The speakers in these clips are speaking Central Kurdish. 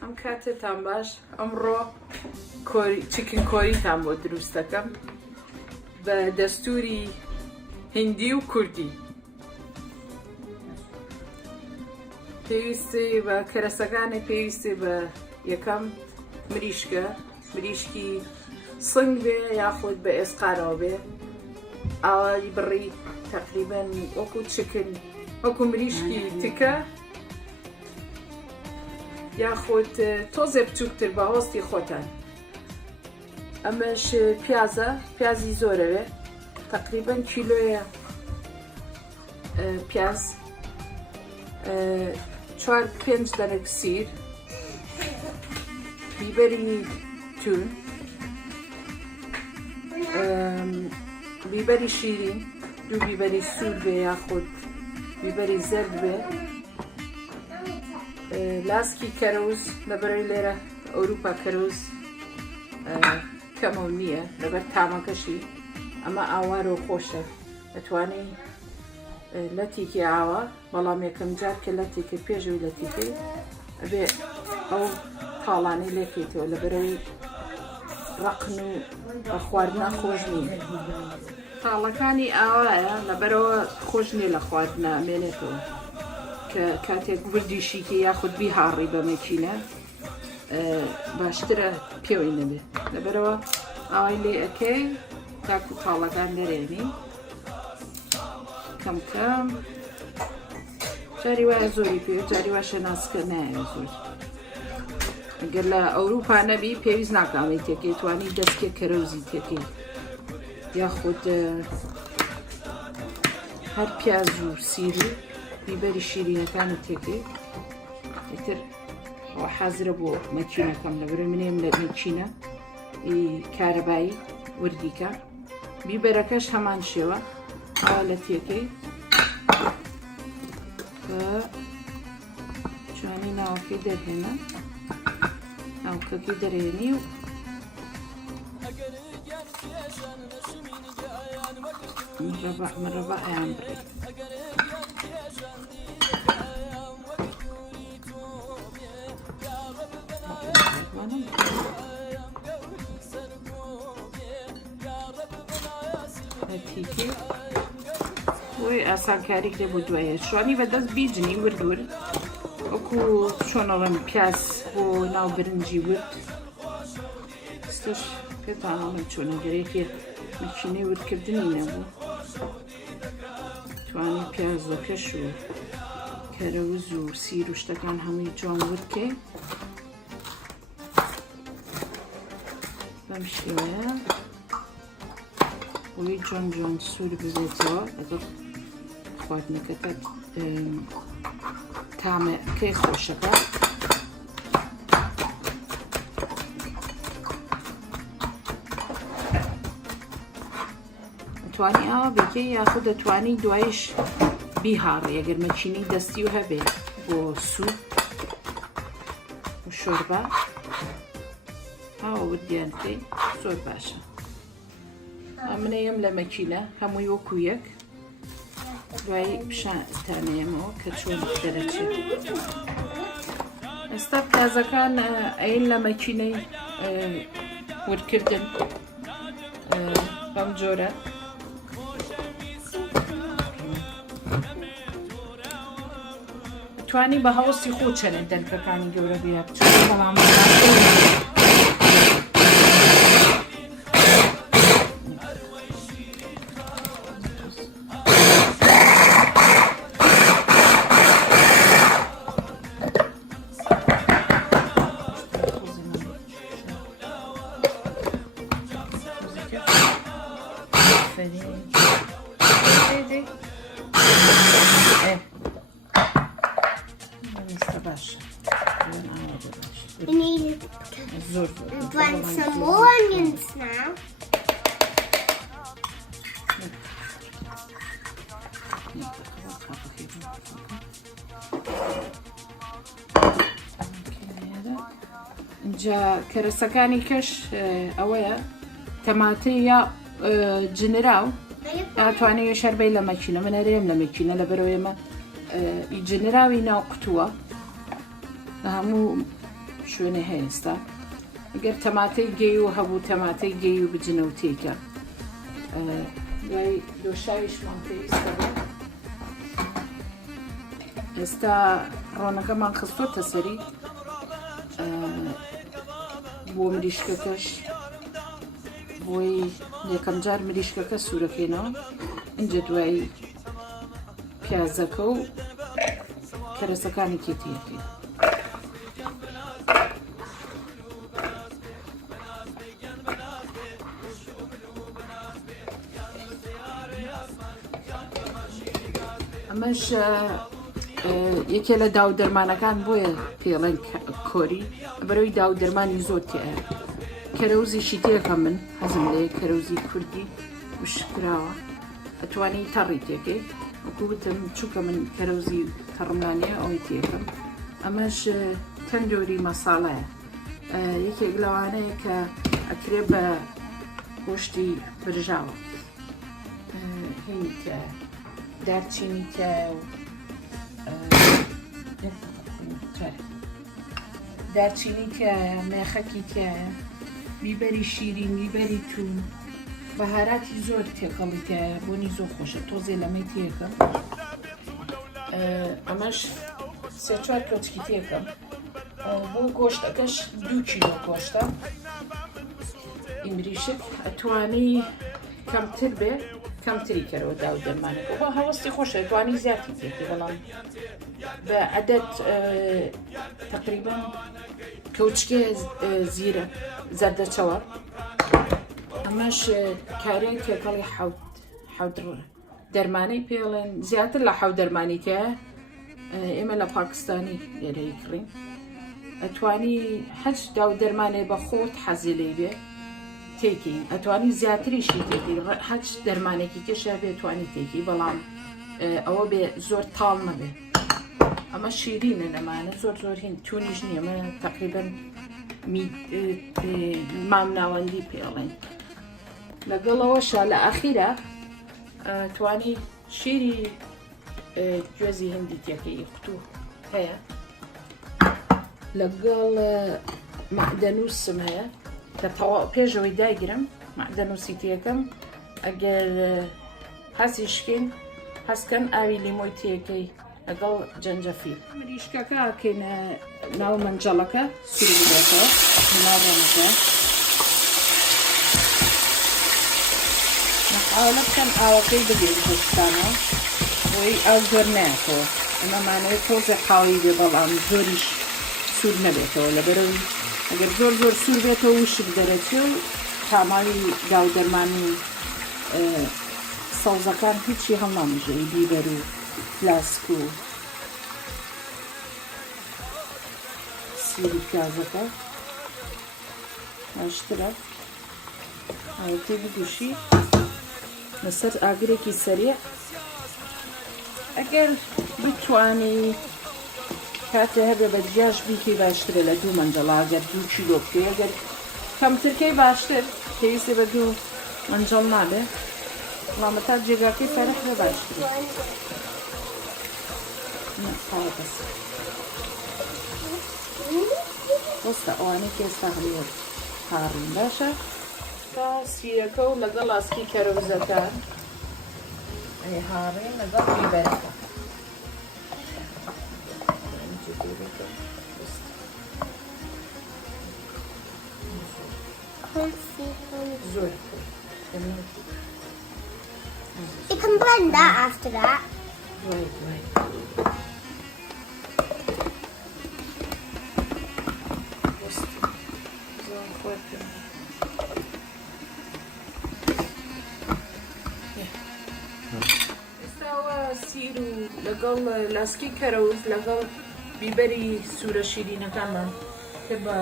ئەم کاتێتان باش ئەمڕۆ چیکن کۆریتان بۆ دروست دەکەم بە دەستوری هندی و کوردی. پێویستی بە کەرەسەکانی پێویستی بە یەکەم مریشکە، مریشکی سنگ بێ یاخود بە ئێسقارەوە بێ، ئاوای بڕی تقریبەن وەکو چکن وەکو مریشکی تکە یاخود تۆزێ بچووکتر بە هۆستی خۆتان. ئەمەش پیازە، پیازی زۆرەوێ، تقریبەن کیلۆیە پیاز، 4-5 دەنگ سیر، بیبەری تون، بیبەری شیرین، 2 بیبەری سوور بێ یاخود بیبەری زەرد بێ، لاسکی کەرەوز لەبەرەوەی لێرە ئەوروپا کەرەوز کەمە نییە لەبەر تامەکەشی، ئەمە ئاوارە و خۆشە، دەتوانی لەتیکی ئاوە، بەڵام یەکەم جار کە لەتیکە پێشەوەی لەتیکەی ئەبێ ئەو تاڵانەی لێکەیتەوە لەبەرەوەی ڕەقن و بە خواردنا خۆش نییە. تاڵەکانی ئاوایە لەبەرەوە خۆش نییە لە خواردنا ئەمێنێتەوە کە کاتێک وردیشیکە یاخود بیهاڕی بە مەکینە باشترە پێوەی نەبێت، لەبەرەوە ئاوای لێ ئەکەی تاکو تاڵەکان دەرێنی کەم کەم. جاری وایە زۆری پێ، جاری واشە ناسکە نایە زۆر. ئەگەر لە ئەوروپا نەبی پێویست ناکامی تێکەی، توانی دەستکێ کەرەوزی تێکەی یاخود هەر پیاز و سیر و بیبەری شیرینەکانی تێکەی. ئیتر حازرە بۆ مەکینەکەم لەبەرەوەی منێم لە مەکینە کارەبایی وردیکە. بیبەرەکەش هەمان شێوە، ئاوا لە تێکەی کە جوانی ناوەکەی دەرهێنە، ناوکەکەی دەرهێنی و مەرەبەحیان بڕێ. وی ئاسانکاریک لێ بۆ دوایە شوانی بەدەست بیجنی ورد ورد وەکو چۆنەڵەن پیاز بۆ ناو برنجی ورد. ستش پێتانڵێن چۆنەگەرێکی مەکینەی وردکردنی نەبوو، توانی پیازۆکەش و کەرەوز و سیر و شتەکان هەمووی جوان وردکێ بەم شێوەیە وی جوان جوان سوور ببێتەوە لەگەڵ خواردنەکەتە تامەکەی خۆشەکە. دەتوانی ئاوا بێکەی یاخود دەتوانی دوایش بیهاڕی ئەگەر مەکینەی دەستی و هەبێ بۆ سوپ و شۆربە ئاوا وردیان پێی زۆر باشە. ئەمنەیەم لە مەکینە هەمووی وەکو یەک، دوای پیشانتانەیەمەوە کە چۆن دەرەچێت. ئێستا پیازەکان ئەین لە مەکینەی وردکردن بەم جۆرە. توانی بە هەوڵی خۆ چەنە دەرکەکانی گەورە بێ بچوو، بەڵام Want some more onions now? اینجا کەرەسەکانی کەش ئەوەیە تەماتەی یا جنراو ناتوانێت شەربەی لە مەکینە، من هەرێم لە مەکینە لەبەرەوەی ئێمە جنراوی ناو قوتووە لە هەموو شوێنە هەیە ئێستا ئەگەر تەماتەی گەی و هەبوو تەماتەی گەی و بجنە و تێکە دوای دۆشاویشمان پێویستە بێت ئێستا ڕۆنەکەمان خستۆتە سەری بۆ مریشکەکەش بۆی یەکەم جار مریشکەکە سوورەکەینەوە اینجا دوایی پیازەکە و کەرەسەکانی تێتیەکەین ئەمەش یەکێ لە داو دەرمانەکان بۆیە پێڵێن کۆری بەرەوەی داو دەرمانی زۆر تێە کەرەوزیشی تێکە من حەزم لێ کەرەوزی کوردی وشکراوە ئەتوانی تەڕی تێکەی وەکووتم چووکە من کەرەوزی تەڕمانیە ئەوەی تێکم ئەمەش تەندۆری مەساڵەیە یەکێک لەوانەیە کە ئەکرێ بە گۆشتی برژاوە هینی تایە دارچینی تایە و دارچینی تایە مێخەکی تایە بیبەری شیرین بیبەری توون بەھاراتی زۆر تێکەڵی تایە بۆنی زۆر خۆشە تۆزێ لەمەی تێکەم ئەمەش سێ چوار کۆچکی تێکەم بۆ گۆشتەکەش 2 کیلۆ گۆشتە مریشک ئەتوانی کەمتر بێ کەمتری کەرەوە داو دەرمانەکە بۆ هەوەستی خۆشە ئەتوانی زیاتی تێکی بەڵام بە عەدەد تقریبا کەوچکێ زیرە زەردەچەوە ئەمەش کارێ تێکەڵی حەوت دەرمانەی پێڵێن زیاتر لە حەوت دەرمانی تایە ئێمە لە پاکستانی لێرەی کڕین ئەتوانی هەچ داو دەرمانێ بە خۆت حەزی لێ بێ تێکی ئەتوانی زیاتریشی تێکی هەچ دەرمانێکی کێشە بێ توانی تێکی بەڵام ئەوە بێ زۆر تاڵ نەبێ ئەمە شیرینە نەمانە زۆر زۆر هین تونیش نییە ئەمە تقریبا مام ناوەندی پێڵێن لەگەڵەوەشە لە ئەخیرە توانی شیری گوێزی هەندی تێکەی قوتوو هەیە لەگەڵ مەعدەنووسم هەیە کە پێشەوەی داگرم مەعدەنووسی تێکەم ئەگەر حەزیشکین هەستکەن ئاوی لیمۆی تێکەی لەگەڵ جەنجەفیل مریشکەکە ئەکەینە ناو مەنجەڵەکە سووری بدێتەوە ناڕێنەکە نەقاولە بکەم ئاوەکەی بدێت گۆشتانەوە بۆی ئاو زۆر نایەتەوە ئەمەمانەوەی تۆزە حاڵی بێ بەڵام زۆریش سوور نەبێتەوە لەبەرەوەی ئەگەر زۆر زۆر سوور بێتەوە وشک دەرەچێ و تاماوی داو دەرمانی و سەوزەکان هیچی هەڵنامژێ بیبەر و پلاسک و سیری پیازەکە باشترە ئاوەکەی بدوشی لەسەر ئاگرێکی سەریع ئەگەر بتوانی کاتێ هەبێ بە دژاش بیکەی باشترە لە 2 مەنجەڵا ئەگەر 2 کیلۆ بکەی ئەگەر کەمترکەی باشتر پێویستێ بە 2 مەنجەڵ نابێ بەڵام تا جێگاکەی فەرق بێ باشترە وەستە ئەوانەی کە ئێستا هەڵیە هاڕین باشە تا سیرەکە و لەگەڵ ئاسکی کەرەوزەکان هاڕین لەگەڵ بیبەرەکە زۆر You can blend that after that. Right. سیر و لەگەڵ لاسکی کەرەوز لەگەڵ بیبەری سوورە شیرینەکانمان کرد بە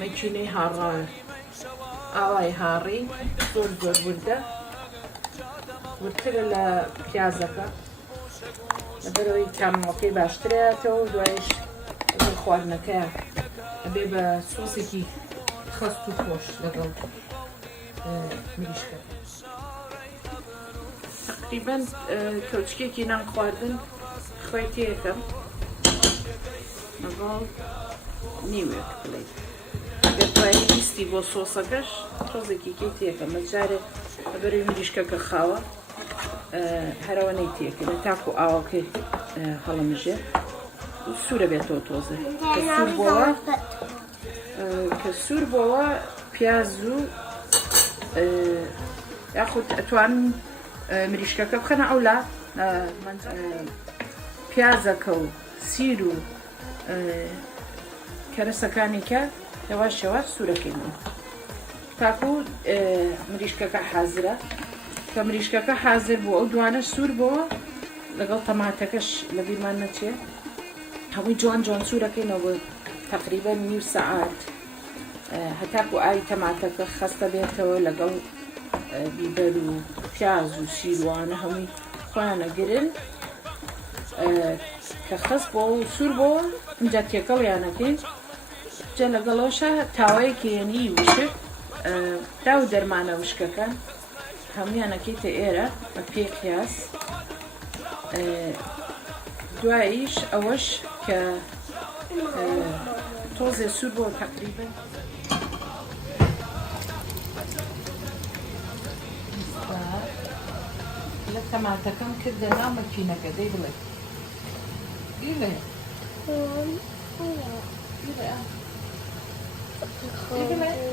مەکینەی هاڕا ئاوای هاڕی زۆر وردە وردترە لە پیازەکە لەبەرەوەی تامەکەی باشترێتەوە و دوایش خواردنەکە ئەبێ بە سۆسێکی خەست و خۆش لەگەڵ مریشکە تقریبا کەوچکێکی نان خواردن خۆی تێکەم لەگەڵ نیوێک بڵێت دوایی ویستی بۆ سۆسەکەش تۆزێکی تێکەمە جارێ بەرەوی مریشکەکە خاوە هەرەوەنەی تێکەوە تاکو ئاوەکەی هەڵەمژێ سوورە بێتەوە تۆزە کە سوور بۆەوە پیاز و یاخود ئەتوانن مریشکەکە بخەنە ئەولا پیازەکە و سیر و کەرەسەکانی کە یاواش یاواش سوورەکەینەوە تاکو مریشکەکە حازرە کە مریشکەکە حازر بووە ئەو دوانە سوور بۆەوە لەگەڵ تەماتەکەش لە بیرمان نەچێ هەمووی جوان جوان سوورەکەینەوە بۆ تقریبا نیو سەعات هەتاکو ئاوی تەماتەکە خەستە بێتەوە لەگەڵ بیبەر و پیاز و سیروانە هەمووی خۆیانە گرن کە خەست بۆ و سوور بۆ اینجا تێکەڵیانەکەین جا لەگەڵەوەشە تاوایەکی هێنی وشک دا و دەرمانە وشکەکان هەموویانەکەیتە ئێرە بە پێ قیاس دواییش ئەوەش کە تۆزێ سوور بۆ تقریبا لە تەماتەکەم کردە ناو مەکینەکە دەی بڵێ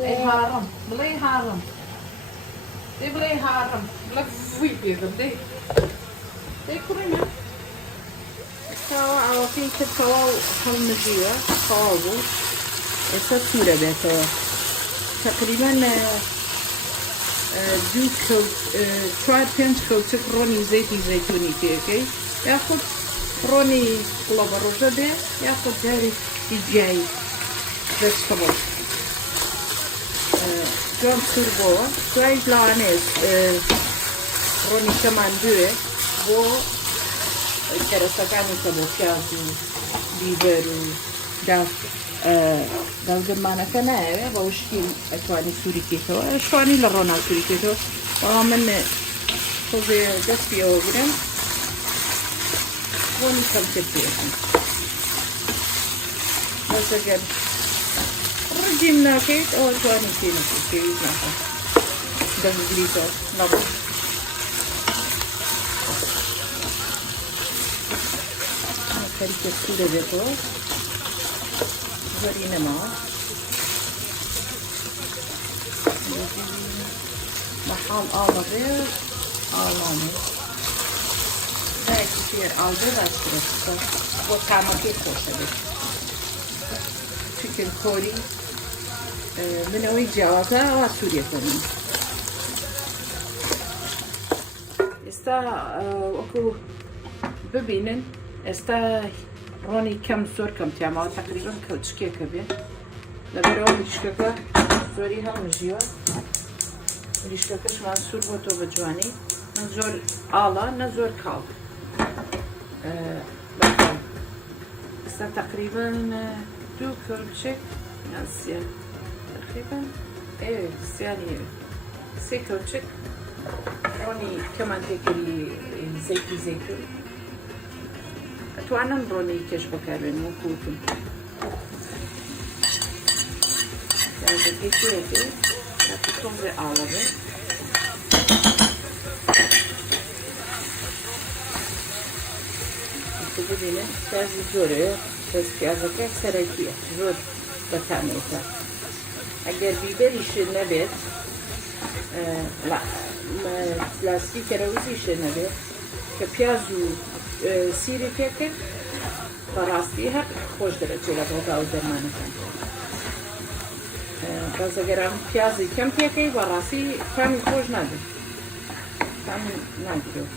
بڵێ هاڕم بڵێ هاڕم دەی بڵێ هاڕم بڵێ فوی پێدەم دەی کوڕینە تاوە ئاوەکەی کردەوە و هەڵمژیوە تەواو بوو ئێستا سوورە بێتەوە تقریبا 4-5 کەوچک ڕۆنی زەیتی زەیتونی تێکەی یاخود ڕۆنی گوڵە بە ڕۆژە بێ یاخود جارێکی جیایی vegetable جوان سوور بۆەوە دوای لەوانەیە ڕۆنی کەمان دوێ بۆ کەرەسەکانی کە بۆ پیاز و بیبەر و دەگرمانەکە نایەوێ بە وشکی ئەتوانی سووری کێتەوە شوانی لە ڕۆنا سووری کێتەوە بەڵام من تۆزێ دەستیەوە گرم ڕۆنی کەم کرد پێکەم بەس ئەگەر ڕجیم ناکەیت ئەوە توانی پێ نەکەیت پێویست ناکەم دەمگریتەوە نەبوو خەریکە سوورە بێتەوە زۆری نەماوە بەحاڵ ئاڵەبێ ئاڵانێ دایەکی پێر ئاڵبێ باشترە بۆ تامەکەی خۆشە بێت چیکن کۆری من ئەوەی جیاوازە ئەوە سووریەکەم ئێستا وەکو ببینن ئێستا ڕۆنی کەم زۆر کەم تیاماوە تقریبا کەوچکێکە بێت لەبەرەوە مریشکەکە زۆری هەڵمژیوە مریشکەکەشمان سوور بۆ تۆ بە جوانی نە زۆر ئاڵە نە زۆر کاڵ ئێستا تقریبا 2 کەوچک یان سێ تقریبا سیانی 3 کەوچک ڕۆنی کەمان تێکەری زەیتی زەیتون ئەتوانم ڕۆنی کێش بەکاربێن وەکوتم پیازەکەی تێکێ کاتی تۆمڕێ ئاڵە بێ ببینێن پیازی زۆرە بەس پیازەکە سەرەکیە زۆر بەتامێتە ئەگەر بیبەریشت نەبێت لاستیکەرەوزیشت نەبێت کە پیاز و سیری پێکرد بەڕاستی هەر خۆش دەرەچێت لەگەڵ گاو دەرمانەکان بەس ئەگەرم پیازی کەم پێکەی بەڕاستی تامی خۆش نادێت تامی ناگرێت